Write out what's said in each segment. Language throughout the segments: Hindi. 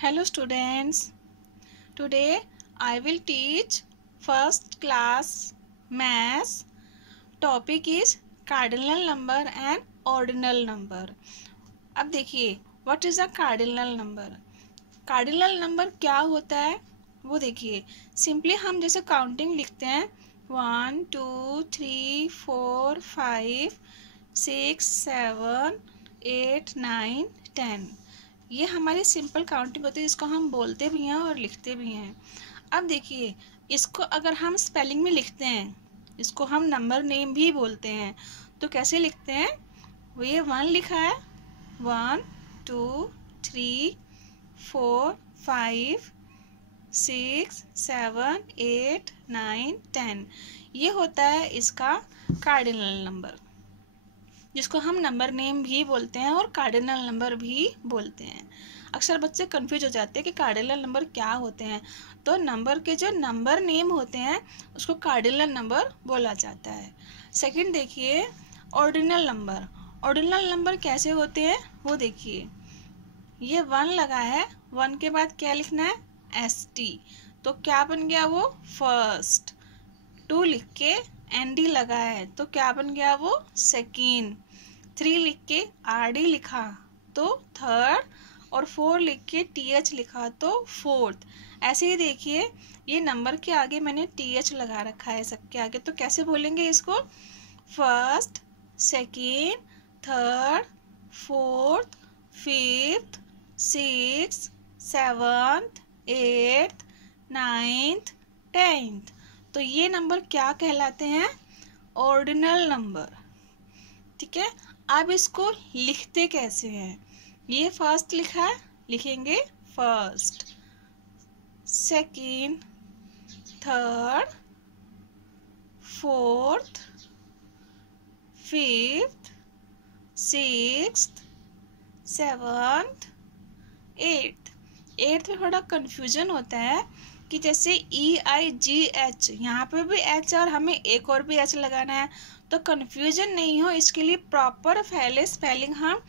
Hello students, today I will teach first class maths. Topic is cardinal number and ordinal number. अब देखिए what is a cardinal number? Cardinal number क्या होता है वो देखिए. सिंपली हम जैसे काउंटिंग लिखते हैं 1 2 3 4 5 6 7 8 9 10. ये हमारी सिंपल काउंटिंग होती है, इसको हम बोलते भी हैं और लिखते भी हैं. अब देखिए इसको अगर हम स्पेलिंग में लिखते हैं, इसको हम नंबर नेम भी बोलते हैं. तो कैसे लिखते हैं? वो ये 1 लिखा है 1 2 3 4 5 6 7 8 9 10. ये होता है इसका कार्डिनल नंबर, जिसको हम नंबर नेम भी बोलते हैं और कार्डिनल नंबर भी बोलते हैं. अक्सर बच्चे कंफ्यूज हो जाते हैं कि कार्डिनल नंबर क्या होते हैं. तो नंबर के जो नंबर नेम होते हैं उसको कार्डिनल नंबर बोला जाता है. सेकंड देखिए ऑर्डिनल नंबर. ऑर्डिनल नंबर कैसे होते हैं वो देखिए. ये 1 लगा है, 1 के बाद क्या लिखना है? ST. तो क्या बन गया वो? फर्स्ट. 2 लिख के ND लगा है तो क्या बन गया वो? सेकेंड. 3 लिख के RD लिखा तो थर्ड, और 4 लिख के TH लिखा तो फोर्थ. ऐसे ही देखिए ये नंबर के आगे मैंने TH लगा रखा है सबके आगे. तो कैसे बोलेंगे इसको? First, second, third, fourth, fifth, sixth, seventh, eighth, ninth, tenth. तो ये नंबर क्या कहलाते हैं? Ordinal number. ठीक है. अब इसको लिखते कैसे हैं? ये फर्स्ट लिखा है, लिखेंगे first, second, third, fourth, fifth, sixth, seventh, eighth. Eighth में थोड़ा कंफ्यूजन होता है कि जैसे EIGH, यहाँ पे भी H और हमें एक और भी H लगाना है. तो कंफ्यूजन नहीं हो इसके लिए प्रॉपर पहले स्पेलिंग हम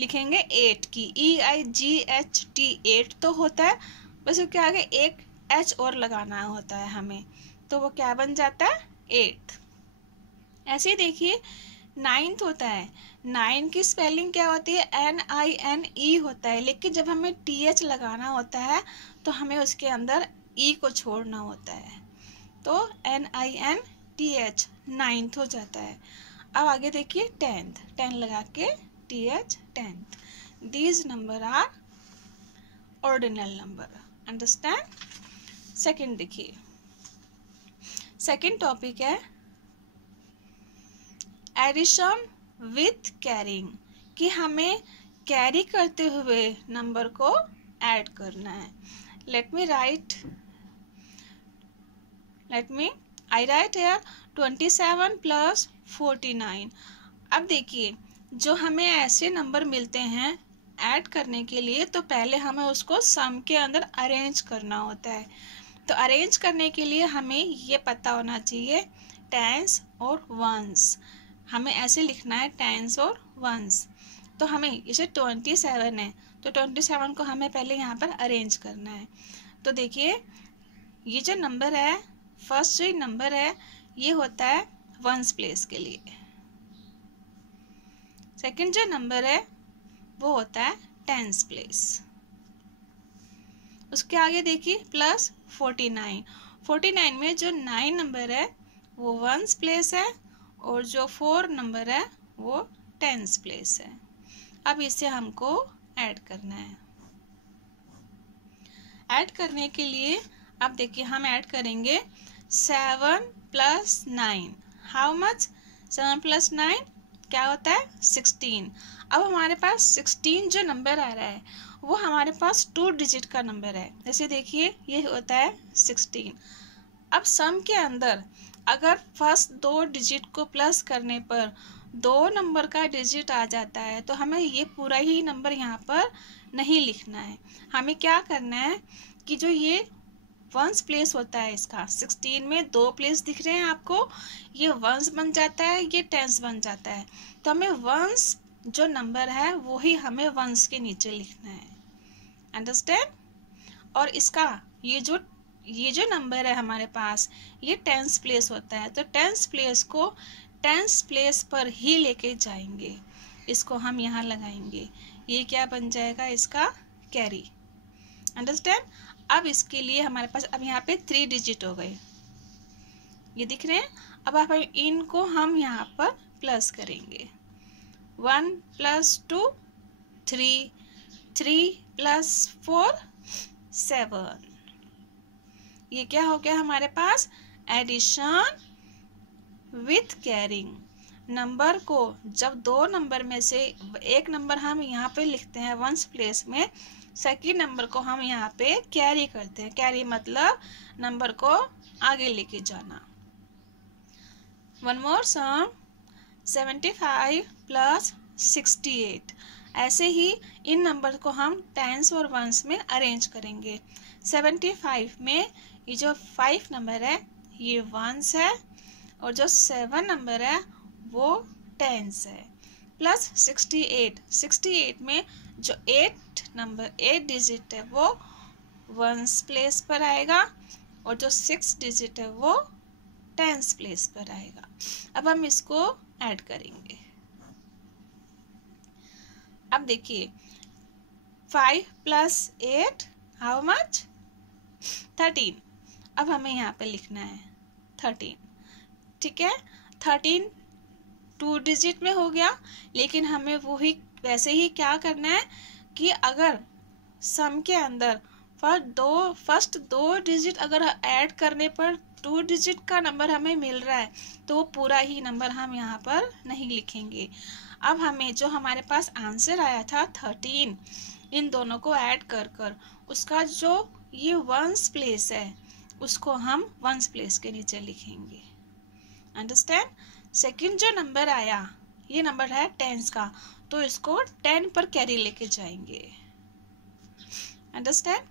लिखेंगे 8 की. EIGHT 8 तो होता है, बस उसके आगे एक H और लगाना होता है हमें. तो वो क्या बन जाता है? 8. ऐसे ही देखिए 9th होता है. 9 की स्पेलिंग क्या होती है? NINE होता है, लेकिन जब हमें TH लगाना होता है तो हमें उसके अंदर E को छोड़ना होता है. तो NINTH 9th हो जाता है. अब आगे देखिए 10th. 10 लगा के TH 10th. These number are ordinal number. Understand? Second देखिए, सेकेंड टॉपिक है एडिशन विथ कैरिंग, कि हमें कैरी करते हुए नंबर को ऐड करना है. I write here 27 plus 49. अब देखिए जो हमें ऐसे नंबर मिलते हैं ऐड करने के लिए, तो पहले हमें उसको सम के अंदर अरेंज करना होता है. तो अरेंज करने के लिए हमें ये पता होना चाहिए टेंस और वंस. हमें ऐसे लिखना है टेंस और वंस. तो हमें इसे 27 है तो 27 को हमें पहले यहाँ पर अरेंज करना है. तो देखिए ये जो नंबर है, फर्स्ट जो नंबर है ये होता है वंस प्लेस के लिए. सेकंड जो नंबर है वो होता है टेंस प्लेस. उसके आगे देखिए प्लस 49. 49 में जो 9 नंबर है वो वंस प्लेस है, और जो 4 नंबर है वो टेंस प्लेस है. अब इसे हमको ऐड करना है. ऐड करने के लिए अब देखिए हम ऐड करेंगे 7 plus 9. How much? 7 plus 9 क्या होता है? 16. अब हमारे पास 16 जो नंबर आ रहा है वो हमारे पास 2 डिजिट का नंबर है. जैसे देखिए ये होता है 16. अब सम के अंदर अगर फर्स्ट 2 डिजिट को प्लस करने पर 2 नंबर का डिजिट आ जाता है तो हमें ये पूरा ही नंबर यहाँ पर नहीं लिखना है. हमें क्या करना है कि जो ये वंस प्लेस होता है इसका 16 में 2 प्लेस दिख रहे हैं आपको, ये वंस बन जाता है, ये टेंस बन जाता है. तो हमें वंस जो नंबर है वो ही हमें वंस के नीचे लिखना है. अंडरस्टैंड? और इसका ये जो नंबर है हमारे पास, ये टेंस प्लेस होता है, तो टेंस प्लेस को टेंस प्लेस पर ही लेके जाएंगे। इसको हम यहाँ लगाएंगे, ये क्या बन जाएगा, इसका कैरी। अंडरस्टैंड। अब इसके लिए हमारे पास अब यहाँ पे 3 डिजिट हो गए, ये दिख रहे हैं। अब आप इनको हम यहाँ पर प्लस करेंगे। 1 + 2 3, 3 + 4 7। ये क्या हो गया हमारे पास, एडिशन विथ कैरिंग। नंबर को जब दो नंबर में से एक नंबर हम यहाँ पे लिखते हैं वंस प्लेस में, सेकंड नंबर को हम यहाँ पे कैरी करते हैं। कैरी मतलब नंबर को आगे लेके जाना। वन मोर सम, 75 + 68। ऐसे ही इन नंबर को हम टेंस और वंस में अरेंज करेंगे। 75 में ये जो 5 नंबर है ये वंस है, और जो 7 नंबर है वो टेंस है, प्लस 68 में जो 8 डिजिट है वो वंस प्लेस पर आएगा, और जो 6 डिजिट है वो टेंस प्लेस पर आएगा। अब हम इसको ऐड करेंगे। अब देखिए 5 + 8 हाउ मच, 13। अब हमें यहाँ पे लिखना है 13, ठीक है। 13 2 डिजिट में हो गया, लेकिन हमें वही वैसे ही क्या करना है कि अगर सम के अंदर फर्स्ट दो डिजिट अगर ऐड करने पर 2 डिजिट का नंबर हमें मिल रहा है, तो वो पूरा ही नंबर हम यहाँ पर नहीं लिखेंगे। अब हमें जो हमारे पास आंसर आया था 13, इन दोनों को ऐड कर उसका जो ये वंस प्लेस है उसको हम वंस प्लेस के नीचे लिखेंगे। अंडरस्टैंड। सेकंड जो नंबर आया ये नंबर है टेंस का, तो इसको 10 पर कैरी लेके जाएंगे। अंडरस्टैंड।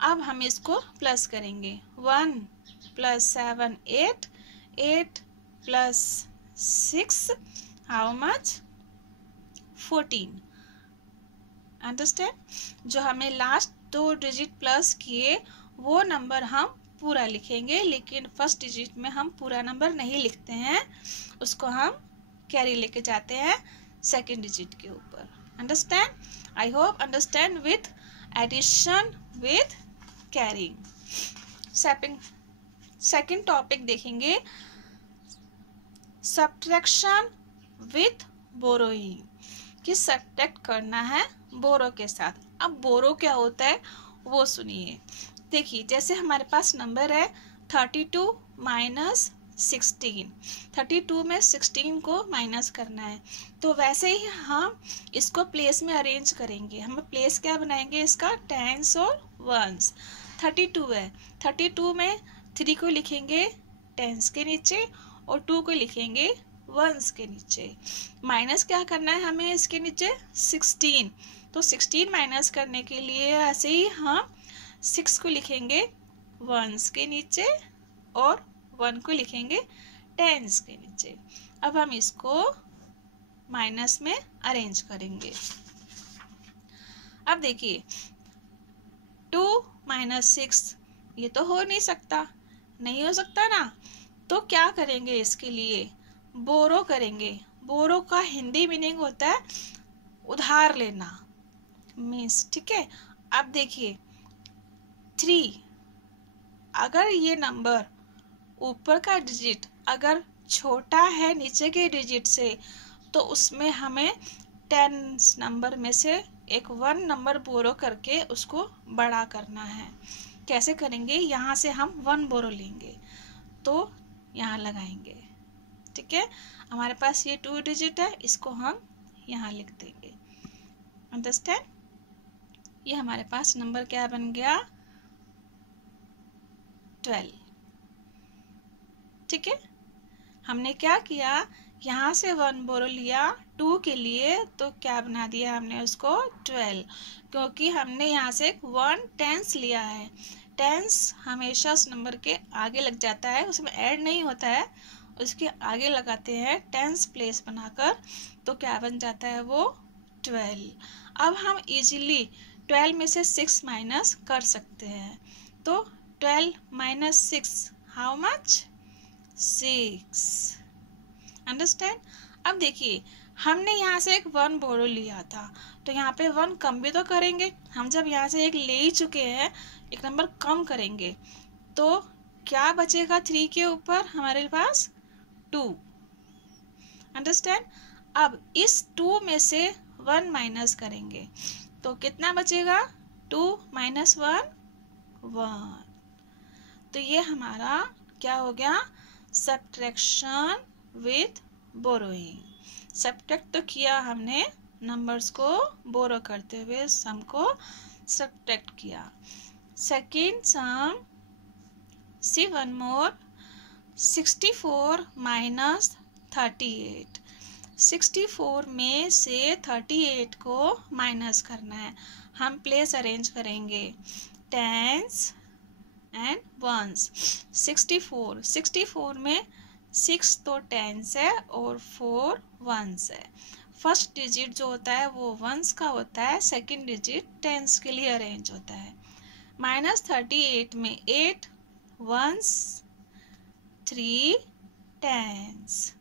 अब हम इसको प्लस करेंगे। 1 + 7 8, 8 + 6 हाउ मच, 14। अंडरस्टैंड। जो हमें लास्ट 2 डिजिट प्लस किए वो नंबर हम पूरा लिखेंगे, लेकिन फर्स्ट डिजिट में हम पूरा नंबर नहीं लिखते हैं, उसको हम कैरी लेके जाते हैं सेकंड डिजिट के ऊपर। Understand. I hope understand with addition with carrying. Second topic देखेंगे सब्ट्रैक्शन विथ बोरोइंग, कि सब्ट्रैक्ट करना है बोरो के साथ। अब बोरो क्या होता है वो सुनिए। देखिए जैसे हमारे पास नंबर है 32 - 16, 32 में 16 को माइनस करना है, तो वैसे ही हम इसको प्लेस में अरेंज करेंगे। हम प्लेस क्या बनाएंगे इसका, टेंस और वंस। 32 है, 32 में 3 को लिखेंगे टेंस के नीचे और 2 को लिखेंगे वंस के नीचे। माइनस क्या करना है हमें इसके नीचे, 16, तो 16 माइनस करने के लिए ऐसे ही हम 6 को लिखेंगे वंस के नीचे और 1 को लिखेंगे टेंस के नीचे। अब हम इसको माइनस में अरेंज करेंगे। अब देखिए 2 - 6 ये तो हो नहीं सकता, नहीं हो सकता ना, तो क्या करेंगे इसके लिए, बोरो करेंगे। बोरो का हिंदी मीनिंग होता है उधार लेना, मीन्स, ठीक है। अब देखिए 3, अगर ये नंबर ऊपर का डिजिट अगर छोटा है नीचे के डिजिट से, तो उसमें हमें 10 नंबर में से एक 1 नंबर बोरो करके उसको बड़ा करना है। कैसे करेंगे, यहाँ से हम 1 बोरो लेंगे तो यहाँ लगाएंगे, ठीक है। हमारे पास ये 2 डिजिट है, इसको हम यहाँ लिख देंगे। अंडरस्टैंड। ये हमारे पास नंबर क्या बन गया, 12, ठीक है। हमने क्या किया, यहाँ से 1 बोरो लिया 2 के लिए, तो क्या बना दिया हमने उसको 12, क्योंकि हमने यहाँ से 1 टेंस लिया है। टेंस हमेशा उस नंबर के आगे लग जाता है, उसमें ऐड नहीं होता है, उसके आगे लगाते हैं टेंस प्लेस बनाकर, तो क्या बन जाता है वो 12। अब हम इजीली 12 में से 6 माइनस कर सकते हैं। तो 12 माइनस 6 हाउ मच? 6। अंडरस्टैंड? अब देखिए हमने यहाँ से एक 1 बोरो लिया था, तो यहाँ पे 1 कम भी तो करेंगे। हम जब यहाँ से एक ले ही चुके हैं, एक नंबर कम करेंगे, तो क्या बचेगा 3 के ऊपर हमारे पास? 2। अंडरस्टैंड? अब इस 2 में से 1 माइनस करेंगे तो कितना बचेगा? 2 माइनस 1 1। तो ये हमारा क्या हो गया? Subtraction with borrowing. सब्ट्रैक्ट तो किया हमने, नंबर्स को बोरो करते हुए सम को सब्ट्रैक्ट किया। सेकेंड सम, सी वन मोर, 64 माइनस 38। 64 में से 38 को माइनस करना है। हम प्लेस अरेंज करेंगे, टेंस एंड वंस। 64 में 6 तो टेंस है और 4 वंस है। फर्स्ट डिजिट जो होता है वो वंस का होता है, सेकंड डिजिट टेंस के लिए अरेंज होता है। माइनस 38 में 8 वंस, 3 टेंस।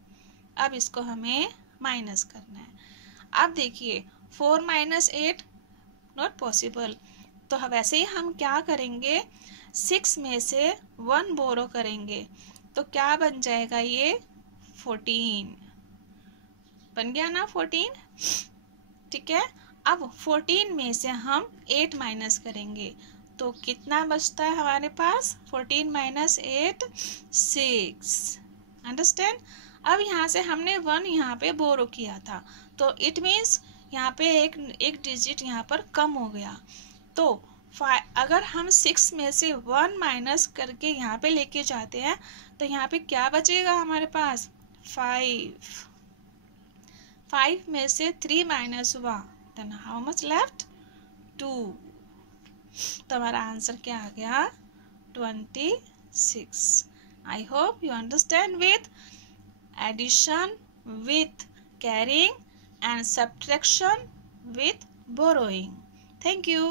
अब इसको हमें माइनस करना है। अब देखिए 4 माइनस 8 नॉट पॉसिबल, तो वैसे ही हम क्या करेंगे, 6 में से 1 बोरो करेंगे, तो क्या बन जाएगा? ये 14 बन गया ना, 14। ठीक है। अब 14 में से हम 8 माइनस करेंगे तो कितना बचता है हमारे पास? 14 माइनस 8 6। अंडरस्टैंड? अब यहाँ से हमने 1 यहाँ पे बोरो किया था, तो इट मीन्स यहाँ पे एक डिजिट यहाँ पर कम हो गया। तो अगर हम 6 में से 1 माइनस करके यहाँ पे लेके जाते हैं तो यहाँ पे क्या बचेगा हमारे पास? 5। 5 में से 3 माइनस हुआ, देन हाउ मच लेफ्ट? 2। तो हमारा आंसर क्या आ गया? 26। I hope you understand with addition with carrying and subtraction with borrowing. Thank you.